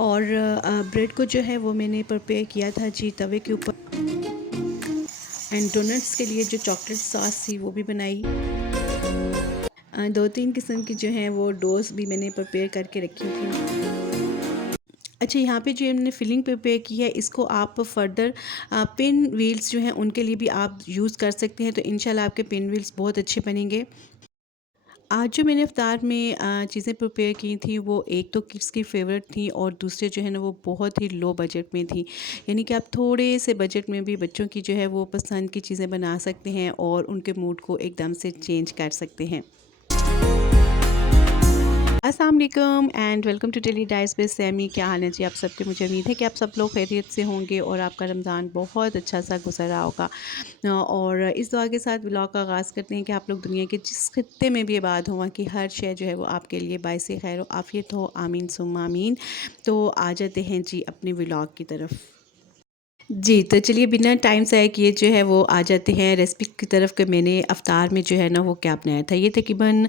और ब्रेड को जो है वो मैंने प्रिपेयर किया था जी तवे के ऊपर। एंड डोनट्स के लिए जो चॉकलेट सॉस थी वो भी बनाई। 2-3 किस्म की जो हैं वो डोस भी मैंने प्रिपेयर करके रखी थी। अच्छा, यहाँ पे जो हमने फिलिंग प्रिपेयर की है इसको आप फर्दर पिन व्हील्स जो हैं उनके लिए भी आप यूज़ कर सकते हैं, तो इंशाल्लाह आपके पिन व्हील्स बहुत अच्छे बनेंगे। आज जो मैंने इफ्तार में चीज़ें प्रिपेयर की थी वो एक तो किड्स की फ़ेवरेट थी और दूसरे जो है ना वो बहुत ही लो बजट में थी। यानी कि आप थोड़े से बजट में भी बच्चों की जो है वो पसंद की चीज़ें बना सकते हैं और उनके मूड को एकदम से चेंज कर सकते हैं। अस्सलाम वालेकुम and welcome to daily diets with Sammy. क्या हाल है जी आप सबके? मुझे उम्मीद है कि आप सब लोग खैरियत से होंगे और आपका रमज़ान बहुत अच्छा सा गुजर रहा होगा। और इस दुआ के साथ व्लॉग का आगाज़ करते हैं कि आप लोग दुनिया के जिस खित्ते में भी आबाद हों कि हर शय जो है वो आपके लिए बाइस खैर व आफ़ियत हो। आमीन सुम्मा आमीन। तो आ जाते हैं जी अपने व्लॉग की तरफ। जी, तो चलिए बिना टाइम ज़ाया किए जो है वो आ जाते हैं रेसिपी की तरफ कि मैंने अफ्तार में जो है ना वो क्या बनाया था। ये तकरीबन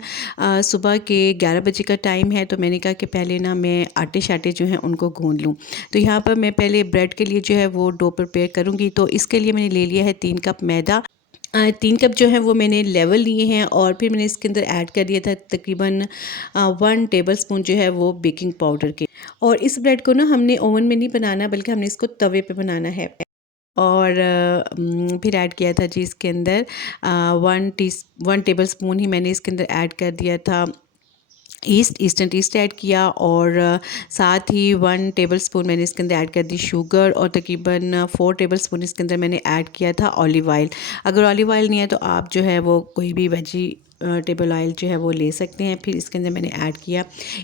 सुबह के 11 बजे का टाइम है, तो मैंने कहा कि पहले ना मैं आटे-शाटे जो हैं उनको गूँध लूँ। तो यहाँ पर मैं पहले ब्रेड के लिए जो है वो डो प्रिपेयर करूँगी, तो इसके लिए मैंने ले लिया है 3 कप मैदा। 3 कप जो है वो मैंने लेवल लिए हैं और फिर मैंने इसके अंदर ऐड कर दिया था तकरीबन 1 टेबलस्पून जो है वो बेकिंग पाउडर के। और इस ब्रेड को ना हमने ओवन में नहीं बनाना बल्कि हमने इसको तवे पे बनाना है। और फिर ऐड किया था जी इसके अंदर 1 टेबलस्पून ही मैंने इसके अंदर ऐड कर दिया था ईस्टर्न ईस्ट ऐड किया। और साथ ही 1 टेबलस्पून मैंने इसके अंदर ऐड कर दी शुगर और तकरीबन 4 टेबलस्पून इसके अंदर मैंने ऐड किया था ऑलिव ऑयल। अगर ऑलिव ऑयल नहीं है तो आप जो है वो कोई भी वेजी टेबल ऑयल जो है वो ले सकते हैं। फिर इसके अंदर मैंने ऐड किया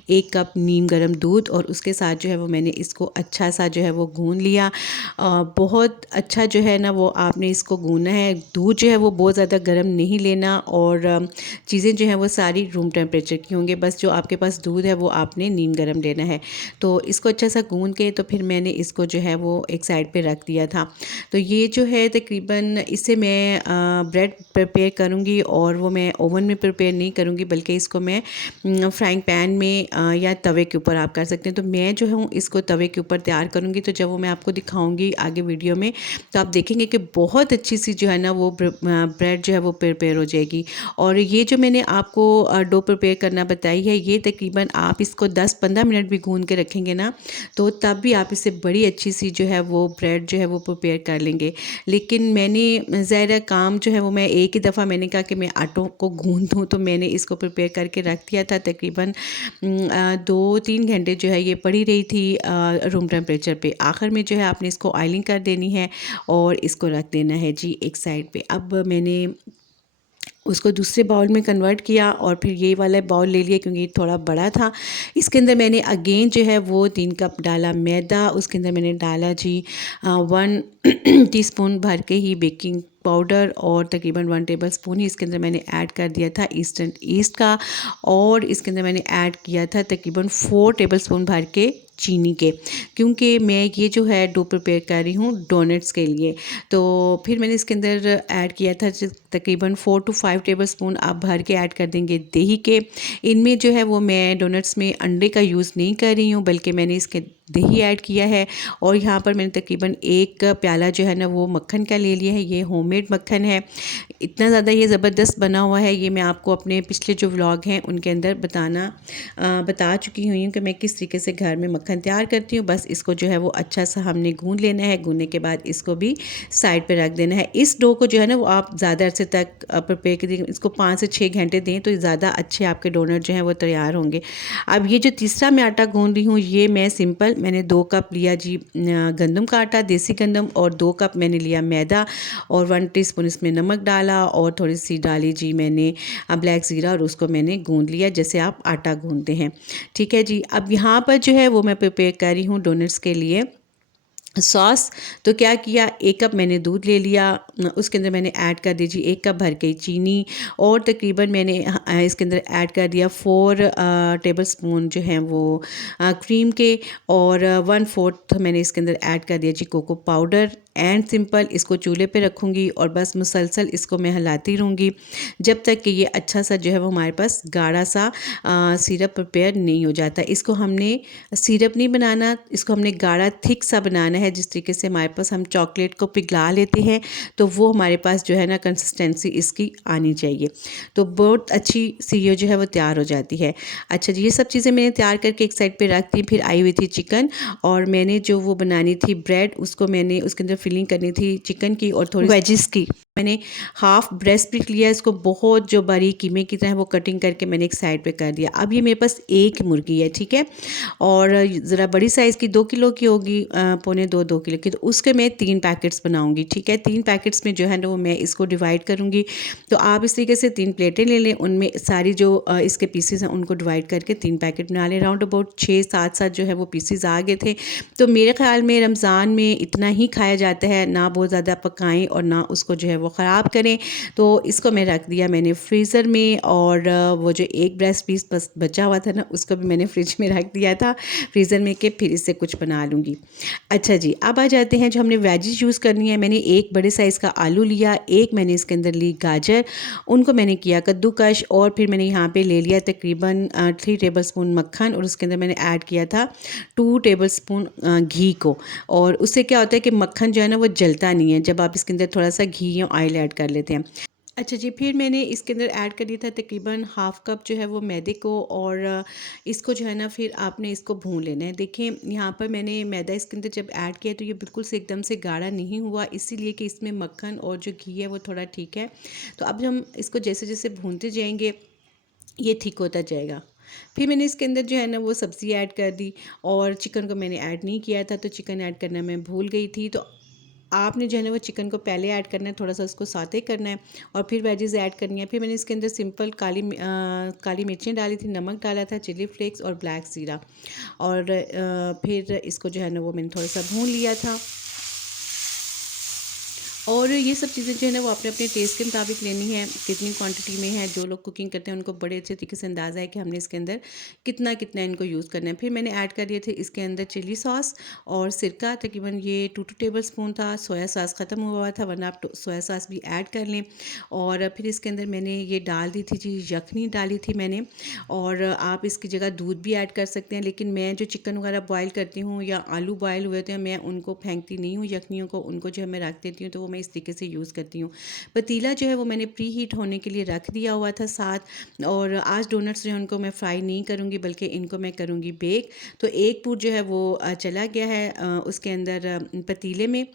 1 कप नीम गर्म दूध और उसके साथ जो है वो मैंने इसको अच्छा सा जो है वो गूँध लिया। बहुत अच्छा जो है ना वो आपने इसको गूँधना है। दूध जो है वो बहुत ज़्यादा गर्म नहीं लेना और चीज़ें जो हैं वो सारी रूम टेम्परेचर की होंगे। बस जो आपके पास दूध है वो आपने नीम गर्म लेना है। तो इसको अच्छा सा गूँध के तो फिर मैंने इसको जो है वो एक साइड पे रख दिया था। तो ये जो है तकरीबन इससे मैं ब्रेड प्रिपेयर करूँगी और वो मैं ओवन में प्रिपेयर नहीं करूँगी बल्कि इसको मैं फ्राइंग पैन में या तवे के ऊपर आप कर सकते हैं। तो मैं जो हूँ इसको तवे के ऊपर तैयार करूँगी, तो जब वो मैं आपको दिखाऊँगी आगे वीडियो में तो आप देखेंगे कि बहुत अच्छी सी जो है ना वो ब्रेड जो है वो प्रिपेयर हो जाएगी। और ये जो मैंने आपको डो प्रिपेयर करना बताई है ये तकरीबन आप इसको 10-15 मिनट भी गूँध के रखेंगे ना तो तब भी आप इससे बड़ी अच्छी सी जो है वो ब्रेड जो है वो प्रिपेयर कर लेंगे। लेकिन मैंने ज़ाहिर काम जो है वो मैं एक ही दफ़ा मैंने कहा कि मैं आटों को गूँध दूँ, तो मैंने इसको प्रिपेयर करके रख दिया था। तकरीबन 2-3 घंटे जो है ये पड़ी रही थी रूम टेम्परेचर पे। आखिर में जो है आपने इसको ऑयलिंग कर देनी है और इसको रख देना है जी एक साइड पे। अब मैंने उसको दूसरे बाउल में कन्वर्ट किया और फिर ये वाला बाउल ले लिया क्योंकि ये थोड़ा बड़ा था। इसके अंदर मैंने अगेन जो है वो 3 कप डाला मैदा। उसके अंदर मैंने डाला जी 1 टीस्पून भर के ही बेकिंग पाउडर और तकरीबन 1 टेबलस्पून ही इसके अंदर मैंने ऐड कर दिया था ईस्टर्न ईस्ट का। और इसके अंदर मैंने ऐड किया था तकरीबन 4 टेबलस्पून भर के चीनी के, क्योंकि मैं ये जो है डो प्रिपेयर कर रही हूँ डोनट्स के लिए। तो फिर मैंने इसके अंदर ऐड किया था तकरीबन 4 to 5 टेबलस्पून आप भर के ऐड कर देंगे दही के। इनमें जो है वो मैं डोनट्स में अंडे का यूज़ नहीं कर रही हूँ बल्कि मैंने इसके दही ऐड किया है। और यहाँ पर मैंने तकरीबन 1 प्याला जो है ना वो मक्खन का ले लिया है। ये होममेड मक्खन है, इतना ज़्यादा ये ज़बरदस्त बना हुआ है। ये मैं आपको अपने पिछले जो व्लॉग हैं उनके अंदर बता चुकी हुई हूँ कि मैं किस तरीके से घर में मक्खन तैयार करती हूँ। बस इसको जो है वो अच्छा सा हमने गूँध लेना है। गूँधने के बाद इसको भी साइड पे रख देना है। इस डो को जो है ना वो आप ज़्यादा अरसे तक प्रिपेयर करिए, इसको 5 से 6 घंटे दें तो ज़्यादा अच्छे आपके डोनट जो हैं वो तैयार होंगे। अब ये जो तीसरा मैं आटा गूँध रही हूँ ये मैं सिंपल मैंने 2 कप लिया जी गंदम का आटा, देसी गंदम, और 2 कप मैंने लिया मैदा और 1 टीस्पून इसमें नमक डाला और थोड़ी सी डाली जी मैंने ब्लैक ज़ीरा और उसको मैंने गूँध लिया जैसे आप आटा गूँधते हैं। ठीक है जी। अब यहाँ पर जो है वो मैं प्रिपेयर कर रही हूँ डोनट्स के लिए सॉस। तो क्या किया, 1 कप मैंने दूध ले लिया, उसके अंदर मैंने ऐड कर दी जी 1 कप भर के चीनी और तकरीबन मैंने इसके अंदर ऐड कर दिया 4 टेबलस्पून जो हैं वो क्रीम के और 1/4 मैंने इसके अंदर ऐड कर दिया जी कोको पाउडर। एंड सिंपल इसको चूल्हे पे रखूँगी और बस मुसलसल इसको मैं हिलाती रहूँगी जब तक कि ये अच्छा सा जो है वो हमारे पास गाढ़ा सा सिरप प्रिपेयर नहीं हो जाता। इसको हमने सिरप नहीं बनाना, इसको हमने गाढ़ा थिक सा बनाना है। जिस तरीके से हमारे पास हम चॉकलेट को पिघला लेते हैं तो वो हमारे पास जो है ना कंसिस्टेंसी इसकी आनी चाहिए। तो बहुत अच्छी सी ये जो है वो तैयार हो जाती है। अच्छा जी, ये सब चीज़ें मैंने तैयार करके एक साइड पे रख दी। फिर आई हुई थी चिकन और मैंने जो वो बनानी थी ब्रेड, उसको मैंने उसके अंदर फिलिंग करनी थी चिकन की और थोड़ी वेजिस की। मैंने हाफ ब्रेस्ट पीस लिया, इसको बहुत जो बारीक कीमे की तरह वो कटिंग करके मैंने एक साइड पे कर दिया। अब ये मेरे पास एक मुर्गी है, ठीक है, और ज़रा बड़ी साइज़ की 2 किलो की होगी, पौने 2 किलो की, तो उसके मैं 3 पैकेट्स बनाऊंगी, ठीक है। 3 पैकेट्स में जो है ना वो मैं इसको डिवाइड करूंगी। तो आप इस तरीके से 3 प्लेटें ले लें, उनमें सारी जो इसके पीसेस हैं उनको डिवाइड करके 3 पैकेट बना लें। अराउंड अबाउट 6-7 जो है वो पीसेस आ गए थे। तो मेरे ख्याल में रमज़ान में इतना ही खाया जाता है, ना बहुत ज़्यादा पकाएं और ना उसको जो है वो ख़राब करें। तो इसको मैं रख दिया मैंने फ्रीज़र में, और वो जो एक ब्रेस्ट पीस बस बचा हुआ था ना उसको भी मैंने फ्रिज में रख दिया था फ्रीज़र में कि फिर इससे कुछ बना लूँगी। अच्छा जी, अब आ जाते हैं जो हमने वेजिस यूज़ करनी है। मैंने एक बड़े साइज़ का आलू लिया, एक मैंने इसके अंदर ली गाजर, उनको मैंने किया कद्दूकश, और फिर मैंने यहाँ पे ले लिया तकरीबन 3 टेबलस्पून मक्खन, और उसके अंदर मैंने ऐड किया था 2 टेबलस्पून घी को। और उससे क्या होता है कि मक्खन जो है ना वो जलता नहीं है जब आप इसके अंदर थोड़ा सा घी या ऑयल ऐड कर लेते हैं। अच्छा जी, फिर मैंने इसके अंदर ऐड कर दिया था तकरीबन हाफ़ कप जो है वो मैदे को, और इसको जो है ना फिर आपने इसको भून लेना है। देखें यहाँ पर मैंने मैदा इसके अंदर जब ऐड किया तो ये बिल्कुल से एकदम से गाढ़ा नहीं हुआ, इसीलिए कि इसमें मक्खन और जो घी है वो थोड़ा ठीक है। तो अब हम इसको जैसे जैसे भूनते जाएंगे ये ठीक होता जाएगा। फिर मैंने इसके अंदर जो है ना वो सब्ज़ी ऐड कर दी, और चिकन को मैंने ऐड नहीं किया था, तो चिकन ऐड करना मैं भूल गई थी। तो आपने जो है ना वो चिकन को पहले ऐड करना है, थोड़ा सा उसको सौते करना है, और फिर वेजीज़ ऐड करनी है। फिर मैंने इसके अंदर सिंपल काली मिर्चें डाली थी, नमक डाला था, चिली फ्लेक्स और ब्लैक ज़ीरा, और फिर इसको जो है ना वो मैंने थोड़ा सा भून लिया था। और ये सब चीज़ें जो है ना वो अपने अपने टेस्ट के मुताबिक लेनी है, कितनी क्वांटिटी में है। जो लोग कुकिंग करते हैं उनको बड़े अच्छे तरीके से अंदाज़ा है कि हमने इसके अंदर कितना कितना इनको यूज़ करना है। फिर मैंने ऐड कर दिए थे इसके अंदर चिली सॉस और सिरका, तकरीबन ये 2 टेबल स्पून था। सोया सॉस ख़त्म हुआ था, वरना आप सोया सॉस भी ऐड कर लें। और फिर इसके अंदर मैंने ये डाल दी थी जी, यखनी डाली थी मैंने, और आप इसकी जगह दूध भी ऐड कर सकते हैं। लेकिन मैं जो चिकन वगैरह बॉयल करती हूँ या आलू बॉयल हुए थे, मैं उनको फेंकती नहीं हूँ यखनियों को, उनको जो है मैं रख देती हूँ, तो वो मैं इस तरीके से यूज़ करती हूँ। पतीला जो है वो मैंने प्री हीट होने के लिए रख दिया हुआ था साथ। और आज डोनट्स जो है उनको मैं फ्राई नहीं करूँगी, बल्कि इनको मैं करूँगी बेक। तो एक पूर जो है वो चला गया है उसके अंदर पतीले में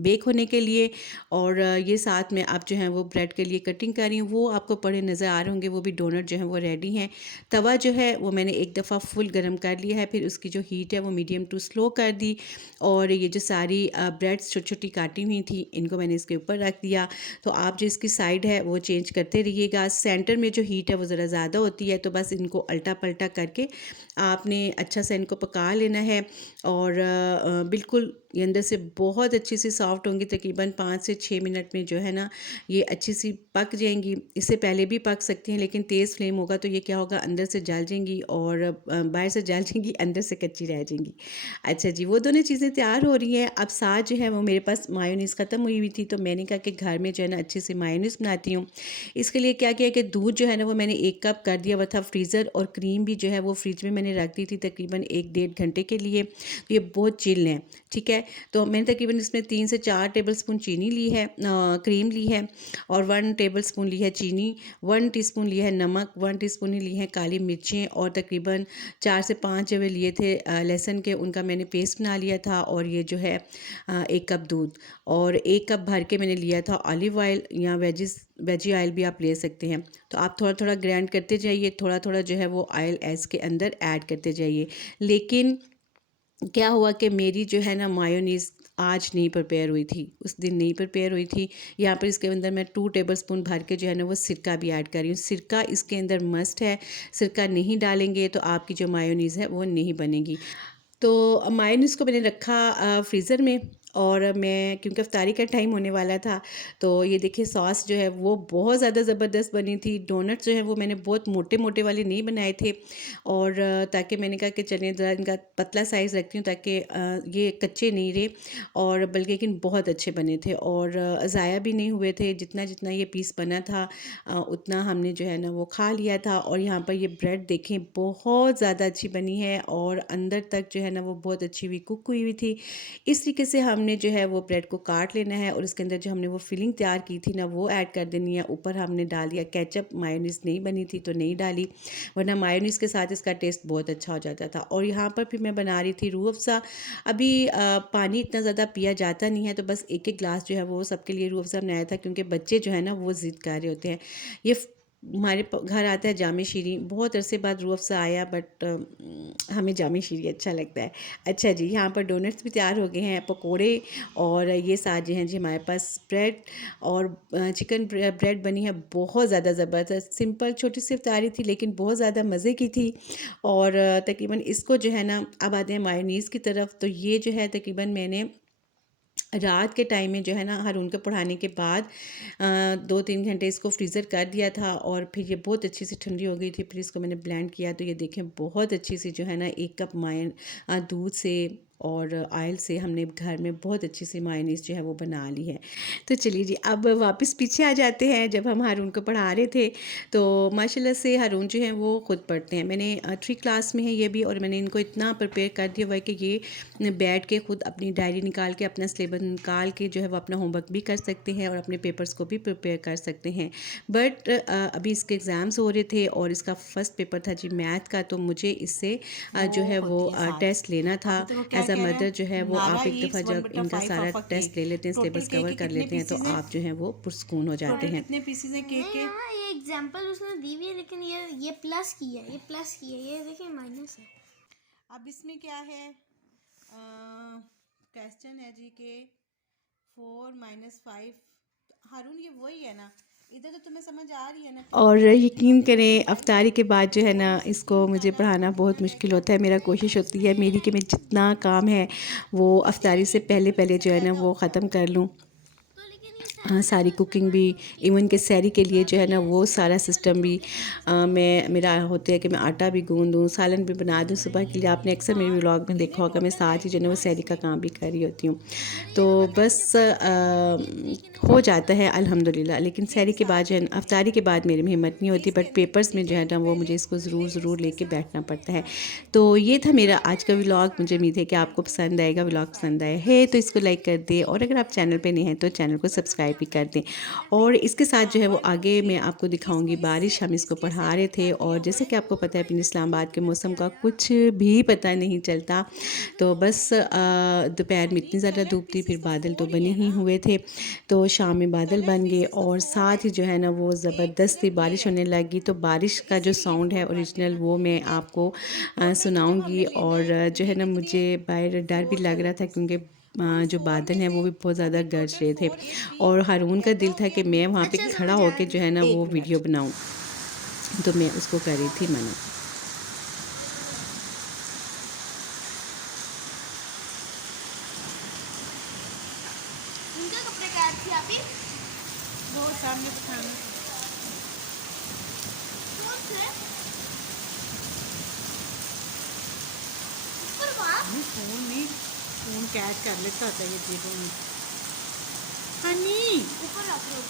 बेक होने के लिए। और ये साथ में आप जो है वो ब्रेड के लिए कटिंग कर रही हूँ, वो आपको पड़े नज़र आ रहे होंगे। वो भी डोनट जो है वो रेडी हैं। तवा जो है वो मैंने एक दफ़ा फुल गरम कर लिया है, फिर उसकी जो हीट है वो मीडियम टू स्लो कर दी, और ये जो सारी ब्रेड्स छोटी छोटी काटी हुई थी इनको मैंने इसके ऊपर रख दिया। तो आप जो इसकी साइड है वो चेंज करते रहिएगा। सेंटर में जो हीट है वो ज़रा ज़्यादा होती है, तो बस इनको अल्टा पल्टा करके आपने अच्छा सा इनको पका लेना है। और बिल्कुल ये अंदर से बहुत अच्छी सी सॉफ्ट होंगी, तकरीबन 5 से 6 मिनट में जो है ना ये अच्छी सी पक जाएंगी। इससे पहले भी पक सकती हैं, लेकिन तेज़ फ्लेम होगा तो ये क्या होगा, अंदर से जल जाएंगी, और बाहर से जल जाएंगी, अंदर से कच्ची रह जाएंगी। अच्छा जी, वो दोनों चीज़ें तैयार हो रही हैं। अब साथ जो है वो मेरे पास मायोनीज़ ख़त्म हुई हुई थी, तो मैंने कहा कि घर में जो है ना अच्छी सी मायोनीज़ बनाती हूँ। इसके लिए क्या किया कि दूध जो है ना वो मैंने 1 कप कर दिया हुआ था फ्रीज़र, और क्रीम भी जो है वो फ्रिज में मैंने रख दी थी तकरीबन 1-1.5 घंटे के लिए। तो ये बहुत चिल है, ठीक है। तो मैंने तकरीबन इसमें 3 से 4 टेबलस्पून चीनी ली है, क्रीम ली है, और 1 टेबलस्पून ली है चीनी, 1 टीस्पून लिया है नमक, 1 टीस्पून ही ली है काली मिर्चें, और तकरीबन 4 से 5 जो है लिए थे लहसुन के, उनका मैंने पेस्ट बना लिया था। और ये जो है 1 कप दूध, और 1 कप भर के मैंने लिया था ऑलिव ऑयल, या वेजी ऑयल भी आप ले सकते हैं। तो आप थोड़ा थोड़ा ग्राइंड करते जाइए, थोड़ा थोड़ा जो है वो ऑयल इसके अंदर ऐड करते जाइए। लेकिन क्या हुआ कि मेरी जो है ना मायोनीज़ आज नहीं प्रिपेयर हुई थी, उस दिन नहीं प्रिपेयर हुई थी। यहाँ पर इसके अंदर मैं 2 टेबलस्पून भर के जो है ना वो सिरका भी ऐड कर रही हूँ। सिरका इसके अंदर मस्ट है, सिरका नहीं डालेंगे तो आपकी जो मायोनीज़ है वो नहीं बनेगी। तो मायोनीज़ को मैंने रखा फ्रीज़र में, और मैं क्योंकि इफ्तारी का टाइम होने वाला था, तो ये देखिए सॉस जो है वो बहुत ज़्यादा ज़बरदस्त बनी थी। डोनट्स जो है वो मैंने बहुत मोटे-मोटे वाले नहीं बनाए थे, और ताकि मैंने कहा कि चलिए ज़रा इनका पतला साइज़ रखती हूँ ताकि ये कच्चे नहीं रहे, और बल्कि लेकिन बहुत अच्छे बने थे, और ज़ाया भी नहीं हुए थे। जितना जितना ये पीस बना था उतना हमने जो है ना वो खा लिया था। और यहाँ पर ये ब्रेड देखें बहुत ज़्यादा अच्छी बनी है, और अंदर तक जो है ना वो बहुत अच्छी हुई कुक हुई हुई थी। इस तरीके से हमने जो है वो ब्रेड को काट लेना है, और उसके अंदर जो हमने वो फिलिंग तैयार की थी ना वो ऐड कर देनी है। ऊपर हमने डाल दिया केचप, मायोनीज़ नहीं बनी थी तो नहीं डाली, वरना मायोनीज़ के साथ इसका टेस्ट बहुत अच्छा हो जाता था। और यहाँ पर फिर मैं बना रही थी रूह अफ़ज़ा। अभी पानी इतना ज़्यादा पिया जाता नहीं है, तो बस एक एक गिलास जो है वो सबके लिए रूह अफ़ज़ा बनाया था, क्योंकि बच्चे जो है ना वो ज़िद कर रहे होते हैं। ये हमारे घर आता है जामे शीरी, बहुत अरसे बाद रूह अफ़ज़ा आया, बट हमें जामे शीरी अच्छा लगता है। अच्छा जी, यहाँ पर डोनट्स भी तैयार हो गए हैं, पकोड़े, और ये साथ जो हैं जी हमारे पास ब्रेड और चिकन ब्रेड बनी है, बहुत ज़्यादा ज़बरदस्त। सिंपल छोटी सी इफ्तारी थी, लेकिन बहुत ज़्यादा मज़े की थी। और तकरीबन इसको जो है ना, अब आते हैं मायोनीज़ की तरफ। तो ये जो है तकरीबन मैंने रात के टाइम में जो है ना हारून को पढ़ाने के बाद 2-3 घंटे इसको फ्रीज़र कर दिया था, और फिर ये बहुत अच्छी सी ठंडी हो गई थी। फिर इसको मैंने ब्लेंड किया, तो ये देखें बहुत अच्छी सी जो है ना 1 कप दूध से और ऑयल से हमने घर में बहुत अच्छी सी मायोनीज़ जो है वो बना ली है। तो चलिए जी, अब वापस पीछे आ जाते हैं। जब हम हारून को पढ़ा रहे थे, तो माशाल्लाह से हारून जो है वो खुद पढ़ते हैं। मैंने 3 क्लास में है ये भी, और मैंने इनको इतना प्रिपेयर कर दिया हुआ है कि ये बैठ के खुद अपनी डायरी निकाल के, अपना सिलेबस निकाल के जो है वो अपना होमवर्क भी कर सकते हैं, और अपने पेपर्स को भी प्रिपेयर कर सकते हैं। बट अभी इसके एग्ज़ाम्स हो रहे थे, और इसका फर्स्ट पेपर था जी मैथ का, तो मुझे इससे जो है वो टेस्ट लेना था। एज अ मदर जो है वो आप एक दफ़ा जब इनका सारा टेस्ट ले लेते हैं, सिलेबस कवर कर लेते हैं, तो आप जो है वो पुरस्कून हो जाते हैं। कितने पीसेस हैं केक के? ये एग्जांपल उसने दी हुई है, लेकिन ये प्लस की है, ये प्लस की है, ये देखिए माइनस है। अब इसमें क्या है, क्वेश्चन है जी के 4 - 5। हारून ये वही है ना, इधर तो तुम्हें समझ आ रही है ना। और यकीन करें अफ्तारी के बाद जो है ना इसको मुझे पढ़ाना बहुत मुश्किल होता है। मेरा कोशिश होती है मेरी कि मैं जितना काम है वो अफ्तारी से पहले पहले जो है ना वो ख़त्म कर लूँ। सारी कुकिंग भी, इवन के सहरी के लिए जो है ना वो सारा सिस्टम भी मेरा होता है कि मैं आटा भी गूँध दूँ, सालन भी बना दूँ सुबह के लिए। आपने अक्सर मेरे व्लॉग में देखा होगा, मैं साथ ही जो है ना वो सहरी का काम भी कर रही होती हूँ। तो बस हो जाता है अल्हम्दुलिल्लाह। लेकिन सहरी के बाद जो है ना, अफ्तारी के बाद मेरी में हिम्मत नहीं होती, बट पेपर्स में जो है ना वो मुझे इसको ज़रूर लेके बैठना पड़ता है। तो ये था मेरा आज का व्लॉग। मुझे उम्मीद है कि आपको पसंद आएगा। व्लॉग पसंद आया है तो इसको लाइक कर दें, और अगर आप चैनल पे नए हैं तो चैनल को सब्सक्राइब भी कर दें। और इसके साथ जो है वो आगे मैं आपको दिखाऊंगी बारिश। हम इसको पढ़ा रहे थे, और जैसे कि आपको पता है अपने इस्लामाबाद के मौसम का कुछ भी पता नहीं चलता। तो बस दोपहर में इतनी ज़्यादा धूप थी, फिर बादल तो बने ही हुए थे, तो शाम में बादल बन गए, और साथ ही जो है ना वो ज़बरदस्ती बारिश होने लगी। तो बारिश का जो साउंड है ओरिजिनल वो मैं आपको सुनाऊंगी। और जो है ना मुझे बाहर डर भी लग रहा था, क्योंकि जो बादल हैं वो भी बहुत ज़्यादा गरज रहे थे, और हारून का दिल था कि मैं वहाँ पे खड़ा होकर जो है ना वो वीडियो बनाऊँ, तो मैं उसको कर रही थी मना। इनका कपड़े कैद थी आप ही वो सामने दिखाना कौन थे ऊपर वहाँ फ़ोन में, फ़ोन कैद कर लेता होता है ये जेबों में। हनी ऊपर रख लो।